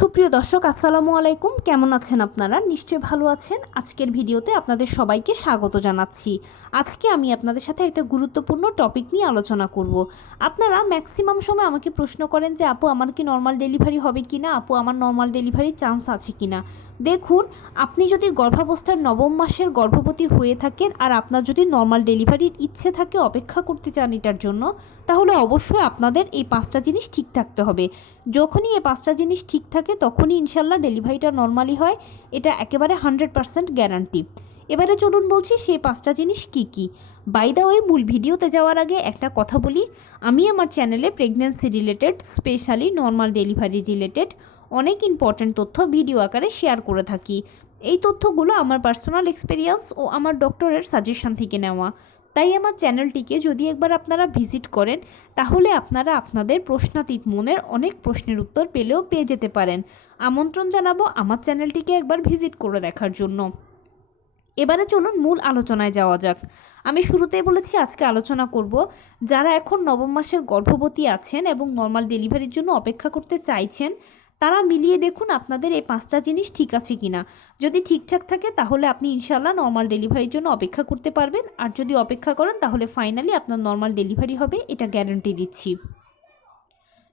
সুপ্রিয় দর্শক, আসসালামু আলাইকুম। কেমন আছেন আপনারা? নিশ্চয়ই ভালো আছেন। আজকের ভিডিওতে আপনাদের সবাইকে স্বাগত জানাচ্ছি। আজকে আমি আপনাদের সাথে একটা গুরুত্বপূর্ণ টপিক নিয়ে আলোচনা করব। আপনারা ম্যাক্সিমাম সময় আমাকে প্রশ্ন করেন যে, আপু, আমার কি নর্মাল ডেলিভারি হবে কি না আপু, আমার নর্মাল ডেলিভারির চান্স আছে কি না দেখুন, আপনি যদি গর্ভাবস্থার নবম মাসের গর্ভবতী হয়ে থাকেন আর আপনার যদি নর্মাল ডেলিভারির ইচ্ছে থাকে অপেক্ষা করতে চান এটার জন্য, তাহলে অবশ্যই আপনাদের এই পাঁচটা জিনিস ঠিক থাকতে হবে। যখনই এই পাঁচটা জিনিস ঠিক থাকে তখনই ইনশাল্লাহ ডেলিভারিটা নর্মালি হয়। এটা একেবারে হান্ড্রেড পারসেন্ট গ্যারান্টি এবারে চলুন বলছি, সেই পাঁচটা জিনিস কি কি? বাই দা ওয়ে মূল ভিডিওতে যাওয়ার আগে একটা কথা বলি। আমি আমার চ্যানেলে pregnancy related specially normal delivery related অনেক ইম্পর্ট্যান্ট তথ্য ভিডিও আকারে শেয়ার করে থাকি। এই তথ্যগুলো আমার পার্সোনাল এক্সপিরিয়েন্স ও আমার ডক্টরের সাজেশন থেকে নেওয়া। তাই আমার চ্যানেলটিকে যদি একবার আপনারা ভিজিট করেন, তাহলে আপনারা আপনাদের প্রশ্নাতীত মনের অনেক প্রশ্নের উত্তর পেলেও পেয়ে যেতে পারেন। আমন্ত্রণ জানাব আমার চ্যানেলটিকে একবার ভিজিট করে দেখার জন্য। এবারে চলুন মূল আলোচনায় যাওয়া যাক। আমি শুরুতেই বলেছি, আজকে আলোচনা করব যারা এখন নবম মাসের গর্ভবতী আছেন এবং নর্মাল ডেলিভারির জন্য অপেক্ষা করতে চাইছেন তারা মিলিয়ে দেখুন আপনাদের এই পাঁচটা জিনিস ঠিক আছে কি না যদি ঠিকঠাক থাকে তাহলে আপনি ইনশাল্লাহ নর্মাল ডেলিভারির জন্য অপেক্ষা করতে পারবেন। আর যদি অপেক্ষা করেন তাহলে ফাইনালি আপনার নর্মাল ডেলিভারি হবে, এটা গ্যারান্টি দিচ্ছি।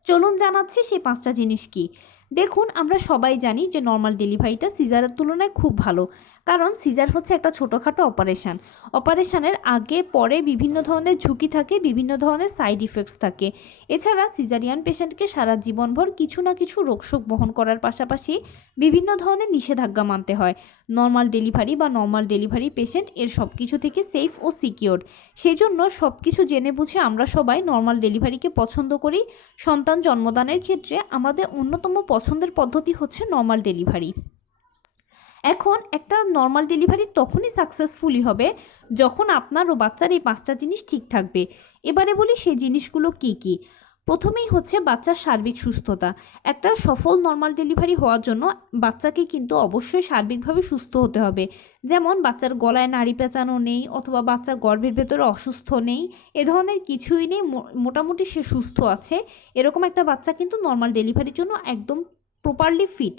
চলুন জানাচ্ছি সেই পাঁচটা জিনিস কি। দেখুন, আমরা সবাই জানি যে নর্মাল ডেলিভারিটা সিজারের তুলনায় খুব ভালো। কারণ সিজার হচ্ছে একটা ছোটোখাটো অপারেশান অপারেশানের আগে, পরে বিভিন্ন ধরনের ঝুঁকি থাকে, বিভিন্ন ধরনের সাইড ইফেক্টস থাকে। এছাড়া সিজারিয়ান পেশেন্টকে সারা জীবনভর কিছু না কিছু রোগশোক বহন করার পাশাপাশি বিভিন্ন ধরনের নিষেধাজ্ঞা মানতে হয়। নর্মাল ডেলিভারি বা নর্মাল ডেলিভারি পেশেন্ট এর সব কিছু থেকে সেফ ও সিকিওর সেই জন্য সব কিছু জেনে বুঝে আমরা সবাই নর্মাল ডেলিভারিকে পছন্দ করি। সন্তান জন্মদানের ক্ষেত্রে আমাদের অন্যতম পছন্দের পদ্ধতি হচ্ছে নর্মাল ডেলিভারি এখন একটা নর্মাল ডেলিভারি তখনই সাকসেসফুলি হবে যখন আপনার ও বাচ্চার এই পাঁচটা জিনিস ঠিক থাকবে। এবারে বলি সেই জিনিসগুলো কি কি? প্রথমেই হচ্ছে বাচ্চার সার্বিক সুস্থতা। একটা সফল নর্মাল ডেলিভারি হওয়ার জন্য বাচ্চাকে কিন্তু অবশ্যই সার্বিকভাবে সুস্থ হতে হবে। যেমন বাচ্চার গলায় নাড়ি পেঁচানো নেই অথবা বাচ্চার গর্ভের ভেতরে অসুস্থ নেই, এ ধরনের কিছুই নেই মোটামুটি সে সুস্থ আছে। এরকম একটা বাচ্চা কিন্তু নর্মাল ডেলিভারির জন্য একদম প্রপারলি ফিট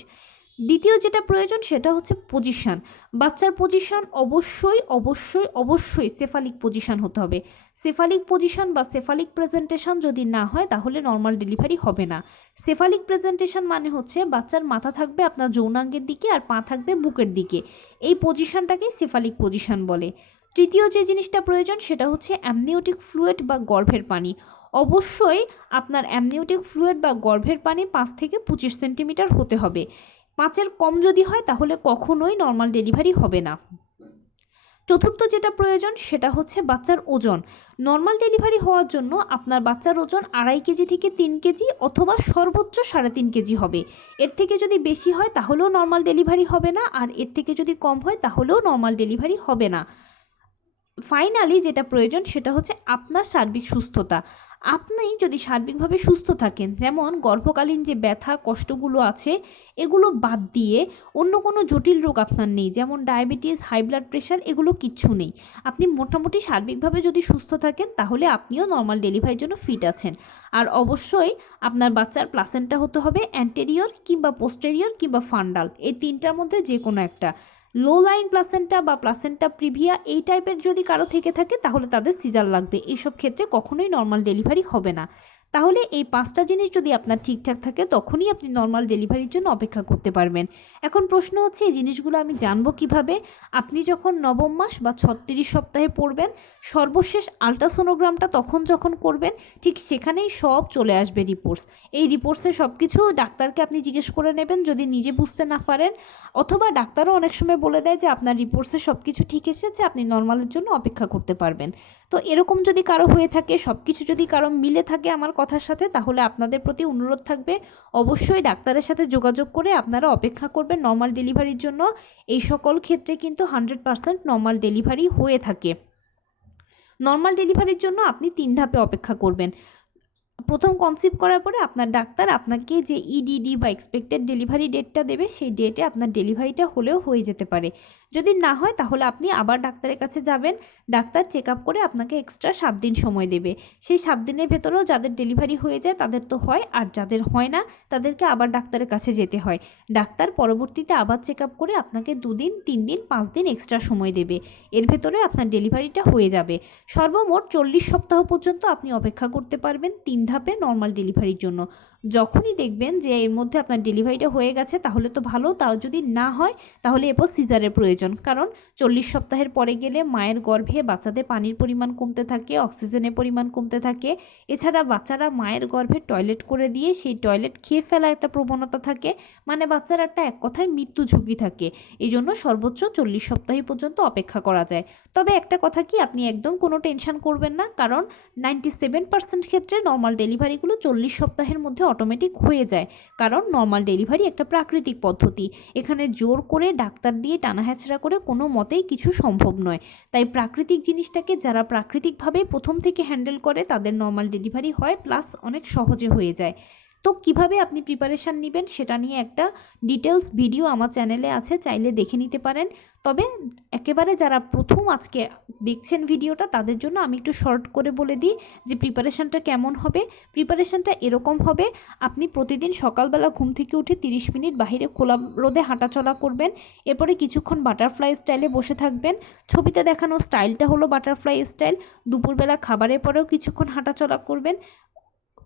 দ্বিতীয় যেটা প্রয়োজন সেটা হচ্ছে পজিশান বাচ্চার পজিশান অবশ্যই অবশ্যই অবশ্যই সেফালিক পজিশান হতে হবে। সেফালিক পজিশান বা সেফালিক প্রেজেন্টেশন যদি না হয়, তাহলে নর্মাল ডেলিভারি হবে না। সেফালিক প্রেজেন্টেশন মানে হচ্ছে বাচ্চার মাথা থাকবে আপনার যৌনাঙ্গের দিকে আর পা থাকবে বুকের দিকে। এই পজিশানটাকেই সেফালিক পজিশান বলে। তৃতীয় যে জিনিসটা প্রয়োজন সেটা হচ্ছে অ্যামনিওটিক ফ্লুয়েড বা গর্ভের পানি। অবশ্যই আপনার অ্যামনিওটিক ফ্লুয়েড বা গর্ভের পানি পাঁচ থেকে পঁচিশ সেন্টিমিটার হতে হবে। পাঁচের কম যদি হয় তাহলে কখনোই নর্মাল ডেলিভারি হবে না। চতুর্থ যেটা প্রয়োজন সেটা হচ্ছে বাচ্চার ওজন। নর্মাল ডেলিভারি হওয়ার জন্য আপনার বাচ্চার ওজন আড়াই কেজি থেকে তিন কেজি অথবা সর্বোচ্চ সাড়ে তিন কেজি হবে। এর থেকে যদি বেশি হয় তাহলেও নর্মাল ডেলিভারি হবে না, আর এর থেকে যদি কম হয় তাহলেও নর্মাল ডেলিভারি হবে না। ফাইনালি যেটা প্রয়োজন সেটা হচ্ছে আপনার সার্বিক সুস্থতা। আপনি যদি সার্বিকভাবে সুস্থ থাকেন, যেমন গর্ভকালীন যে ব্যথা, কষ্টগুলো আছে, এগুলো বাদ দিয়ে অন্য কোনো জটিল রোগ আপনার নেই, যেমন ডায়াবেটিস, হাই ব্লাড প্রেশার, এগুলো কিচ্ছু নেই। আপনি মোটামুটি সার্বিকভাবে যদি সুস্থ থাকেন, তাহলে আপনিও নর্মাল ডেলিভারির জন্য ফিট আছেন। আর অবশ্যই আপনার বাচ্চার প্লাসেন্টা হতে হবে অ্যান্টেরিয়র কিংবা পোস্টেরিয়র কিংবা ফান্ডাল এই তিনটার মধ্যে যে কোনো একটা। লো লাইন প্লাসেন্টা বা প্লাসেন্টা প্রিভিয়া এই টাইপের যদি কারও থেকে থাকে, তাহলে তাদের সিজার লাগবে। এইসব ক্ষেত্রে কখনোই নর্মাল ডেলিভারি হবে না। তাহলে এই পাঁচটা জিনিস যদি আপনার ঠিকঠাক থাকে, তখনই আপনি নর্মাল ডেলিভারির জন্য অপেক্ষা করতে পারবেন। এখন প্রশ্ন হচ্ছে, এই জিনিসগুলো আমি জানব কীভাবে? আপনি যখন নবম মাস বা ছত্রিশ সপ্তাহে পড়বেন, সর্বশেষ আলট্রাসোনোগ্রামটা তখন যখন করবেন, ঠিক সেখানেই সব চলে আসবে রিপোর্টস এই রিপোর্টসে সব কিছু ডাক্তারকে আপনি জিজ্ঞেস করে নেবেন, যদি নিজে বুঝতে না পারেন, অথবা ডাক্তারও অনেক সময় বলে দেয় যে, আপনার রিপোর্টসে সব কিছু ঠিক এসেছে, আপনি নর্মালের জন্য অপেক্ষা করতে পারবেন। তো এরকম যদি কারও হয়ে থাকে সব কিছু যদি কারও মিলে থাকে, আমার কথার সাথে তাহলে আপনাদের প্রতি অনুরোধ থাকবে। অবশ্যই ডাক্তারের সাথে যোগাযোগ করে আপনারা অপেক্ষা করবেন নর্মাল ডেলিভারির জন্য। এই সকল ক্ষেত্রে কিন্তু হান্ড্রেড পারসেন্ট নর্মাল ডেলিভারি হয়ে থাকে। নর্মাল ডেলিভারির জন্য আপনি তিন ধাপে অপেক্ষা করবেন। প্রথম কনসিভ করার পরে আপনার ডাক্তার আপনাকে যে ইডিডি বা এক্সপেক্টেড ডেলিভারি ডেটটা দেবে, সেই ডেটে আপনার ডেলিভারিটা হলেও হয়ে যেতে পারে। যদি না হয়, তাহলে আপনি আবার ডাক্তারের কাছে যাবেন। ডাক্তার চেক আপ করে আপনাকে এক্সট্রা সাত দিন সময় দেবে। সেই সাত দিনের ভেতরেও যাদের ডেলিভারি হয়ে যায়, তাদের তো হয়। আর যাদের হয় না, তাদেরকে আবার ডাক্তারের কাছে যেতে হয়। ডাক্তার পরবর্তীতে আবার চেক আপ করে আপনাকে দুদিন তিন দিন পাঁচ দিন এক্সট্রা সময় দেবে। এর ভেতরে আপনার ডেলিভারিটা হয়ে যাবে। সর্বমোট চল্লিশ সপ্তাহ পর্যন্ত আপনি অপেক্ষা করতে পারবেন। তিন ধাপে নর্মাল ডেলিভারির জন্য। যখনই দেখবেন যে এর মধ্যে আপনার ডেলিভারিটা হয়ে গেছে, তাহলে তো ভালো। তাও যদি না হয়, তাহলে এরপর সিজারের প্রয়োজন। কারণ চল্লিশ সপ্তাহের পরে গেলে মায়ের গর্ভে বাচ্চাদের পানির পরিমাণ কমতে থাকে, অক্সিজেনের পরিমাণ কমতে থাকে। এছাড়া বাচ্চারা মায়ের গর্ভে টয়লেট করে দিয়ে সেই টয়লেট খেয়ে ফেলার একটা প্রবণতা থাকে। মানে বাচ্চার একটা এক কথায় মৃত্যু ঝুঁকি থাকে। এই জন্য সর্বোচ্চ চল্লিশ সপ্তাহ পর্যন্ত অপেক্ষা করা যায়। তবে একটা কথা কি, আপনি একদম কোনো টেনশন করবেন না। কারণ নাইনটি সেভেন পার্সেন্ট ক্ষেত্রে নর্মাল ডেলিভারিগুলো চল্লিশ সপ্তাহের মধ্যে অটোমেটিক হয়ে যায়। কারণ নর্মাল ডেলিভারি একটা প্রাকৃতিক পদ্ধতি। এখানে জোর করে ডাক্তার দিয়ে টানা করে কোনো মতেই কিছু সম্ভব নয়। তাই প্রাকৃতিক জিনিসটাকে যারা প্রাকৃতিকভাবে প্রথম থেকে হ্যান্ডেল করে, তাদের নর্মাল ডেলিভারি হয় প্লাস অনেক সহজে হয়ে যায়। তো কীভাবে আপনি প্রিপারেশান নেবেন সেটা নিয়ে একটা ডিটেলস ভিডিও আমার চ্যানেলে আছে, চাইলে দেখে নিতে পারেন। তবে একেবারে যারা প্রথম আজকে দেখছেন ভিডিওটা তাদের জন্য আমি একটু শর্ট করে বলে দিই যে প্রিপারেশানটা কেমন হবে। প্রিপারেশানটা এরকম হবে, আপনি প্রতিদিন সকালবেলা ঘুম থেকে উঠে 30 মিনিট বাইরে খোলা রোদে হাঁটাচলা করবেন। এরপরে কিছুক্ষণ বাটারফ্লাই স্টাইলে বসে থাকবেন। ছবিতে দেখানো স্টাইলটা হলো বাটারফ্লাই স্টাইল দুপুরবেলা খাবারের পরেও কিছুক্ষণ হাঁটাচলা করবেন।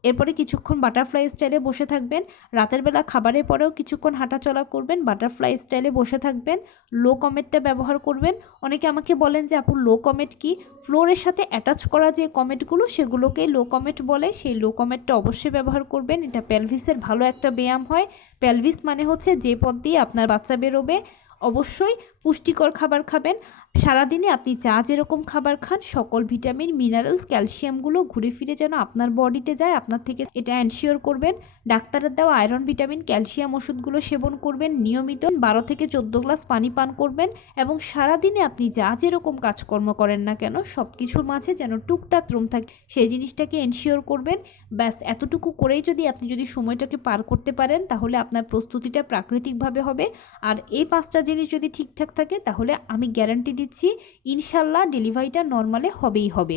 এরপরে কিছুক্ষণ বাটারফ্লাই স্টাইলে বসে থাকবেন। রাতের বেলা খাবারের পরেও কিছুক্ষণ হাঁটাচলা করবেন বাটারফ্লাই স্টাইলে বসে থাকবেন লো কমেটটা ব্যবহার করবেন। অনেকে আমাকে বলেন যে, আপু লো কমেট কি? ফ্লোরের সাথে অ্যাটাচ করা যে কমেটগুলো সেগুলোকে লো কমেট বলে। সেই লো কমেটটা অবশ্যই ব্যবহার করবেন। এটা প্যালভিসের ভালো একটা ব্যায়াম হয়। প্যালভিস মানে হচ্ছে যে পথ দিয়ে আপনার বাচ্চা বেরোবে। অবশ্যই পুষ্টিকর খাবার খাবেন। সারাদিনে আপনি যা যেরকম খাবার খান, সকল ভিটামিন, মিনারেলস, ক্যালসিয়ামগুলো ঘুরে ফিরে যেন আপনার বডিতে যায়, আপনার থেকে এটা এনশিওর করবেন। ডাক্তারের দেওয়া আয়রন, ভিটামিন, ক্যালসিয়াম ওষুধগুলো সেবন করবেন, নিয়মিত বারো থেকে চোদ্দ গ্লাস পানি পান করবেন এবং সারাদিনে আপনি যা যেরকম কাজকর্ম করেন না কেন সব কিছুর মাঝে যেন টুকটাক রুম থাকে, সেই জিনিসটাকে এনশিওর করবেন। ব্যাস, এতটুকু করেই যদি আপনি যদি সময়টাকে পার করতে পারেন, তাহলে আপনার প্রস্তুতিটা প্রাকৃতিকভাবে হবে। আর এই পাঁচটা জিনিস যদি ঠিকঠাক থাকে, তাহলে আমি গ্যারান্টি দিচ্ছি ইনশাল্লাহ ডেলিভারিটা নর্মালে হবেই হবে।